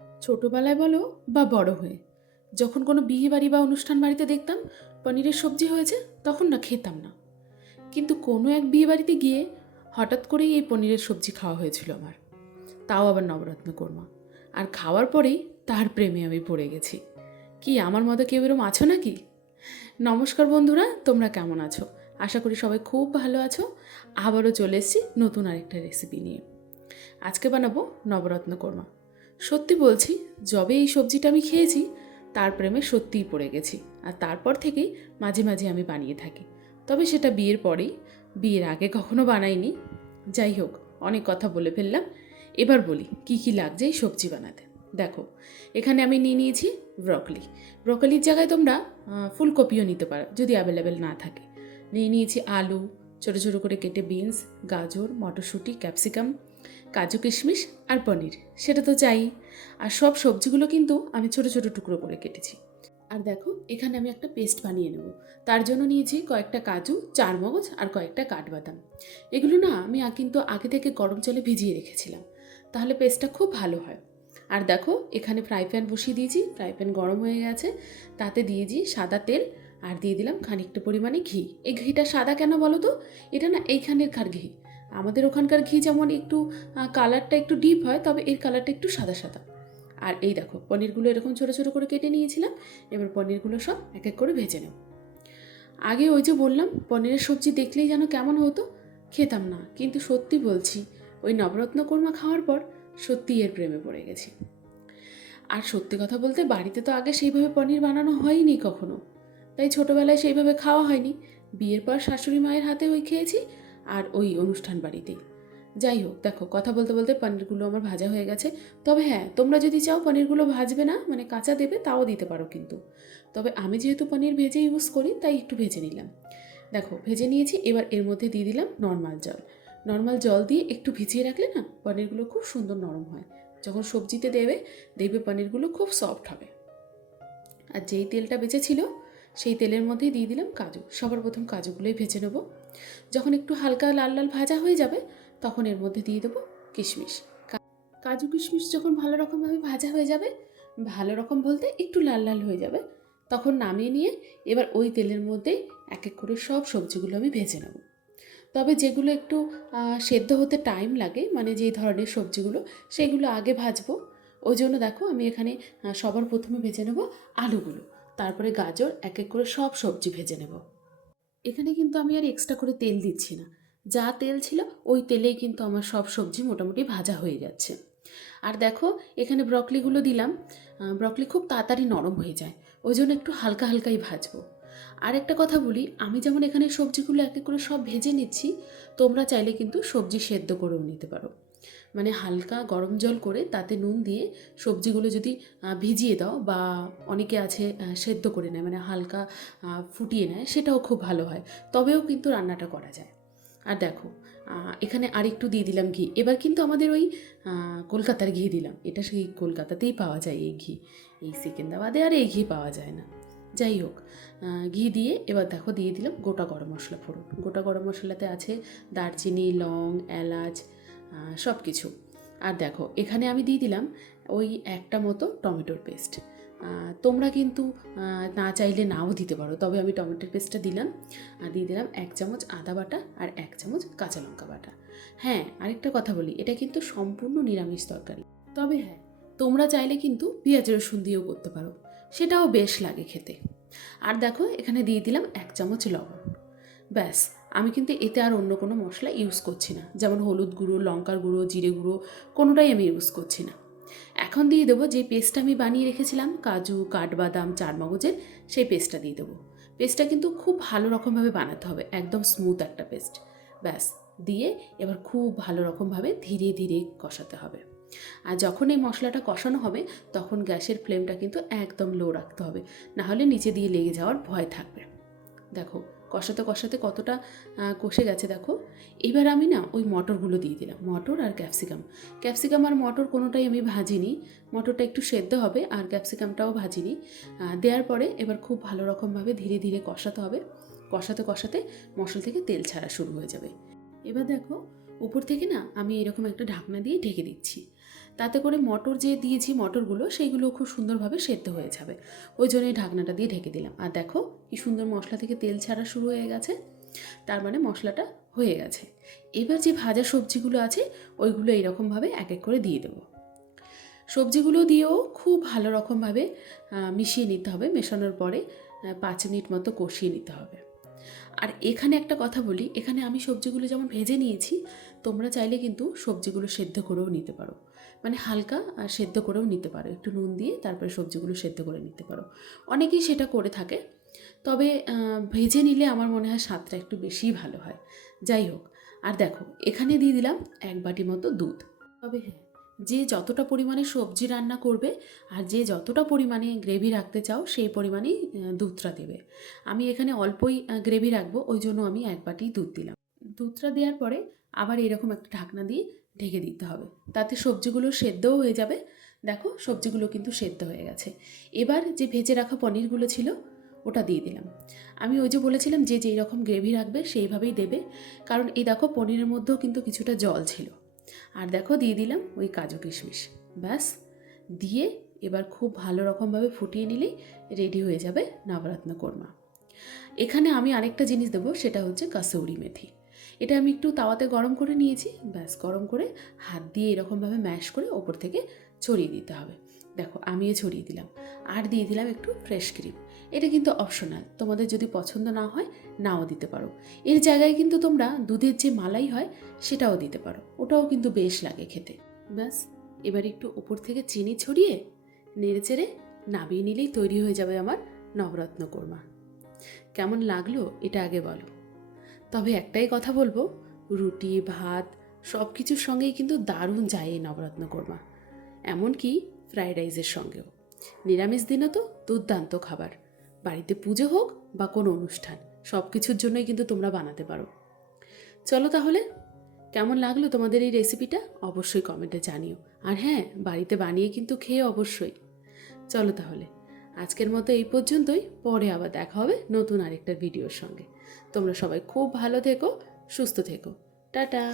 ছোটোবেলায় বলো বা বড় হয়ে যখন কোনো বিয়ে বাড়ি বা অনুষ্ঠান বাড়িতে দেখতাম পনিরের সবজি হয়েছে, তখন না খেতাম না। কিন্তু কোনো এক বিয়ে বাড়িতে গিয়ে হঠাৎ করেই এই পনিরের সবজি খাওয়া হয়েছিল আমার, তাও আবার নবরত্ন কোরমা। আর খাওয়ার পরেই তার প্রেমে আমি পড়ে গেছি। কি আমার মতো কেউ এরম আছো নাকি? নমস্কার বন্ধুরা, তোমরা কেমন আছো? আশা করি সবাই খুব ভালো আছো। আবারও চলে এসেছি নতুন আরেকটা রেসিপি নিয়ে। আজকে বানাবো নবরত্ন কোরমা। সত্যি বলছি, যবে এই সবজিটা আমি খেয়েছি তার প্রেমে সত্যিই পড়ে গেছি। আর তারপর থেকেই মাঝে মাঝে আমি বানিয়ে থাকি, তবে সেটা বিয়ের পরেই, বিয়ের আগে কখনো বানাইনি। যাই হোক, অনেক কথা বলে ফেললাম। এবার বলি কি কি লাগছে এই সবজি বানাতে। দেখো, এখানে আমি নিয়ে নিয়েছি ব্রকলি। ব্রকলির জায়গায় তোমরা ফুলকপিও নিতে পারো যদি অ্যাভেলেবেল না থাকে। নিয়ে নিয়েছি আলু, ছোটো ছোটো করে কেটে বিনস, গাজর, মটরশুঁটি, ক্যাপসিকাম, কাজু কিশমিশ আর পনির, সেটা তো চাই। আর সব সবজিগুলো কিন্তু আমি ছোটো ছোটো টুকরো করে কেটেছি। আর দেখো, এখানে আমি একটা পেস্ট বানিয়ে নেব। তার জন্য নিয়েছি কয়েকটা কাজু, চারমগজ আর কয়েকটা কাঠবাদাম। এগুলো না আমি কিন্তু আগে থেকে গরম জলে ভিজিয়ে রেখেছিলাম, তাহলে পেস্টটা খুব ভালো হয়। আর দেখো, এখানে ফ্রাই প্যান বসিয়ে দিয়েছি, ফ্রাই প্যান গরম হয়ে গেছে। তাতে দিয়েছি সাদা তেল আর দিয়ে দিলাম খানিকটা পরিমাণে ঘি। এই ঘিটা সাদা কেন বলো তো? এটা না এইখানেরকার ঘি। আমাদের ওখানকার ঘি যেমন একটু কালারটা একটু ডিপ হয়, তবে এর কালারটা একটু সাদা সাদা। আর এই দেখো, পনিরগুলো এরকম ছোটো ছোটো করে কেটে নিয়েছিলাম। এবার পনিরগুলো সব এক এক করে ভেজে নেব। আগে ওই যে বললাম, পনিরের সবজি দেখলেই যেন কেমন হতো, খেতাম না। কিন্তু সত্যি বলছি, ওই নবরত্ন কোরমা খাওয়ার পর সত্যি এর প্রেমে পড়ে গেছি। আর সত্যি কথা বলতে, বাড়িতে তো আগে সেইভাবে পনির বানানো হয়নি কখনো, তাই ছোটোবেলায় সেইভাবে খাওয়া হয়নি। বিয়ের পর শাশুড়ি মায়ের হাতে ওই খেয়েছি, আর ওই অনুষ্ঠান বাড়িতেই। যাই হোক, দেখো কথা বলতে বলতে পনিরগুলো আমার ভাজা হয়ে গেছে। তবে হ্যাঁ, তোমরা যদি চাও পনিরগুলো ভাজবে না, মানে কাঁচা দেবে, তাও দিতে পারো কিন্তু। তবে আমি যেহেতু পনির ভেজে ইউজ করি, তাই একটু ভেজে নিলাম। দেখো ভেজে নিয়েছি। এবার এর মধ্যে দিয়ে দিলাম নর্মাল জল। নর্মাল জল দিয়ে একটু ভিজিয়ে রাখলে না পনিরগুলো খুব সুন্দর নরম হয়। যখন সবজিতে দেবে, দেখবে পনিরগুলো খুব সফট হবে। আর যেই তেলটা বেঁচেছিল সেই তেলের মধ্যেই দিয়ে দিলাম কাজু। সবার প্রথম কাজুগুলোই ভেজে নেব। যখন একটু হালকা লাল লাল ভাজা হয়ে যাবে, তখন এর মধ্যে দিয়ে দেবো কিশমিশ। কাজু কিশমিশ যখন ভালো রকমভাবে ভাজা হয়ে যাবে, ভালো রকম বলতে একটু লাল লাল হয়ে যাবে, তখন নামিয়ে নিয়ে এবার ওই তেলের মধ্যেই এক এক করে সব সবজিগুলো আমি ভেজে নেব। তবে যেগুলো একটু সেদ্ধ হতে টাইম লাগে, মানে যেই ধরনের সবজিগুলো, সেগুলো আগে ভাজবো। ওই জন্য দেখো আমি এখানে সবার প্রথমে ভেজে নেব আলুগুলো, তারপরে গাজর, এক এক করে সব সবজি ভেজে নেব। এখানে কিন্তু আমি আর এক্সট্রা করে তেল দিচ্ছি না। যা তেল ছিল ওই তেলেই কিন্তু আমার সব সবজি মোটামুটি ভাজা হয়ে যাচ্ছে। আর দেখো, এখানে ব্রকলিগুলো দিলাম। ব্রকলি খুব তাড়াতাড়ি নরম হয়ে যায়, ওই জন্য একটু হালকা হালকাই ভাজবো। আর একটা কথা বলি, আমি যেমন এখানে সবজিগুলো এক এক করে সব ভেজে নিচ্ছি, তোমরা চাইলে কিন্তু সবজি সেদ্ধ করেও নিতে পারো। মানে হালকা গরম জল করে তাতে নুন দিয়ে সবজিগুলো যদি ভিজিয়ে দাও, বা অনেকে আছে সেদ্ধ করে নেয়, মানে হালকা ফুটিয়ে নেয়, সেটাও খুব ভালো হয়। তবেও কিন্তু রান্নাটা করা যায়। আর দেখো, এখানে আরেকটু দিয়ে দিলাম ঘি। এবার কিন্তু আমাদের ওই কলকাতার ঘি দিলাম, এটা সেই কলকাতাতেই পাওয়া যায় এই ঘি। এই সেকেন্দ্রাবাদে আর এই ঘি পাওয়া যায় না। যাই হোক, ঘি দিয়ে এবার দেখো দিয়ে দিলাম গোটা গরম মশলা ফোড়ন। গোটা গরম মশলাতে আছে দারচিনি, লং, এলাচ, সব কিছু। আর দেখো, এখানে আমি দিয়ে দিলাম ওই একটা মতো টমেটোর পেস্ট। তোমরা কিন্তু না চাইলে নাও দিতে পারো, তবে আমি টমেটোর পেস্টটা দিলাম। আর দিয়ে দিলাম 1 চামচ আদা বাটা আর 1 চামচ কাঁচা লঙ্কা বাটা। হ্যাঁ, আরেকটা কথা বলি, এটা কিন্তু সম্পূর্ণ নিরামিষ তরকারি। তবে হ্যাঁ, তোমরা চাইলে কিন্তু পেঁয়াজ রসুন দিয়েও করতে পারো, সেটাও বেশ লাগে খেতে। আর দেখো, এখানে দিয়ে দিলাম 1 চামচ লবণ। ব্যাস, আমি কিন্তু এতে আর অন্য কোনো মশলা ইউজ করছি না, যেমন হলুদ গুঁড়ো, লঙ্কার গুঁড়ো, জিরে গুঁড়ো, কোনোটাই আমি ইউজ করছি না। এখন দিয়ে দেবো যে পেস্টটা আমি বানিয়ে রেখেছিলাম কাজু, কাঠবাদাম, চারমগজের, সেই পেস্টটা দিয়ে দেবো। পেস্টটা কিন্তু খুব ভালো রকমভাবে বানাতে হবে, একদম স্মুথ একটা পেস্ট। ব্যাস, দিয়ে এবার খুব ভালো রকমভাবে ধীরে ধীরে কষাতে হবে। আর যখন এই মশলাটা কষানো হবে, তখন গ্যাসের ফ্লেমটা কিন্তু একদম লো রাখতে হবে, নাহলে নিচে দিয়ে লেগে যাওয়ার ভয় থাকবে। দেখো, কষাতে কষাতে কতটা কষে গেছে দেখো। এবার আমি না ওই মটরগুলো দিয়ে দিলাম, মটর আর ক্যাপসিকাম। ক্যাপসিকাম আর মটর কোনোটাই আমি ভাজিনি, মটরটা একটু সেদ্ধ হবে আর ক্যাপসিকামটাও ভাজিনি। দেওয়ার পরে এবার খুব ভালো রকমভাবে ধীরে ধীরে কষাতে হবে। কষাতে কষাতে মশলা থেকে তেল ছাড়া শুরু হয়ে যাবে। এবার দেখো, উপর থেকে না আমি এরকম একটা ঢাকনা দিয়ে ঢেকে দিচ্ছি। তাতে করে মটর যে দিয়েছি মটরগুলো সেইগুলো খুব সুন্দরভাবে সেদ্ধ হয়ে যাবে। ওই জন্যই ঢাকনাটা দিয়ে ঢেকে দিলাম। আর দেখো কি সুন্দর মশলা থেকে তেল ছাড়া শুরু হয়ে গেছে, তার মানে মশলাটা হয়ে গেছে। এবার যে ভাজা সবজিগুলো আছে ওইগুলো এইরকমভাবে এক এক করে দিয়ে দেবো। সবজিগুলো দিয়েও খুব ভালো রকমভাবে মিশিয়ে নিতে হবে। মেশানোর পরে 5 মিনিট মতো কষিয়ে নিতে হবে। আর এখানে একটা কথা বলি, এখানে আমি সবজিগুলো যেমন ভেজে নিয়েছি, তোমরা চাইলে কিন্তু সবজিগুলো সেদ্ধ করেও নিতে পারো, মানে হালকা সেদ্ধ করেও নিতে পারো, একটু নুন দিয়ে তারপরে সবজিগুলো সেদ্ধ করে নিতে পারো। অনেকেই সেটা করে থাকে, তবে ভেজে নিলে আমার মনে হয় স্বাদটা একটু বেশিই ভালো হয়। যাই হোক, আর দেখো এখানে দিয়ে দিলাম 1 বাটি মতো দুধ। তবে হ্যাঁ, যে যতটা পরিমাণে সবজি রান্না করবে আর যে যতটা পরিমাণে গ্রেভি রাখতে চাও সেই পরিমাণেই দুধটা দেবে। আমি এখানে অল্পই গ্রেভি রাখবো, ওই জন্য আমি 1 বাটি দুধ দিলাম। দুধটা দেওয়ার পরে আবার এরকম একটা ঢাকনা দিয়ে ঢেকে দিতে হবে, তাতে সবজিগুলো সেদ্ধও হয়ে যাবে। দেখো সবজিগুলো কিন্তু সেদ্ধ হয়ে গেছে। এবার যে ভেজে রাখা পনিরগুলো ছিল ওটা দিয়ে দিলাম। আমি ওই যে বলেছিলাম যে যেই রকম গ্রেভি রাখবে সেইভাবেই দেবে, কারণ এই দেখো পনিরের মধ্যেও কিন্তু কিছুটা জল ছিল। আর দেখো দিয়ে দিলাম ওই কাজু কিশমিশ। ব্যাস, দিয়ে এবার খুব ভালো রকমভাবে ফুটিয়ে নিলেই রেডি হয়ে যাবে নবরত্ন কোরমা। এখানে আমি আরেকটা জিনিস দেবো, সেটা হচ্ছে কাসৌরি মেথি। এটা আমি একটু তাওয়াতে গরম করে নিয়েছি। ব্যাস, গরম করে হাত দিয়ে এরকমভাবে ম্যাশ করে ওপর থেকে ছড়িয়ে দিতে হবে। দেখো আমিও ছড়িয়ে দিলাম। আর দিয়ে দিলাম একটু ফ্রেশ ক্রিম। এটা কিন্তু অপশনাল, তোমাদের যদি পছন্দ না হয় নাও দিতে পারো। এর জায়গায় কিন্তু তোমরা দুধের যে মালাই হয় সেটাও দিতে পারো, ওটাও কিন্তু বেশ লাগে খেতে। ব্যাস, এবার একটু ওপর থেকে চিনি ছড়িয়ে নেড়ে চেড়ে নামিয়ে নিলেই তৈরি হয়ে যাবে আমার নবরত্ন কোরমা। কেমন লাগলো এটা আগে বলো। তবে একটাই কথা বলবো, রুটি ভাত সব কিছুর সঙ্গেই কিন্তু দারুণ যায় এই নবরত্ন কোরমা, এমনকি ফ্রাইড রাইসের সঙ্গেও। নিরামিষ দিনও তো দুর্দান্ত খাবার। বাড়িতে পুজো হোক বা কোনো অনুষ্ঠান, সব কিছুর জন্যই কিন্তু তোমরা বানাতে পারো। চলো তাহলে, কেমন লাগলো তোমাদের এই রেসিপিটা অবশ্যই কমেন্টে জানিও। আর হ্যাঁ, বাড়িতে বানিয়ে কিন্তু খেয়ে অবশ্যই। চলো তাহলে, আজকের মতো এই পর্যন্তই। পরে আবার দেখা হবে নতুন আরেকটা ভিডিওর সঙ্গে। তোমরা সবাই খুব ভালো থেকো, সুস্থ থেকো। টাটা।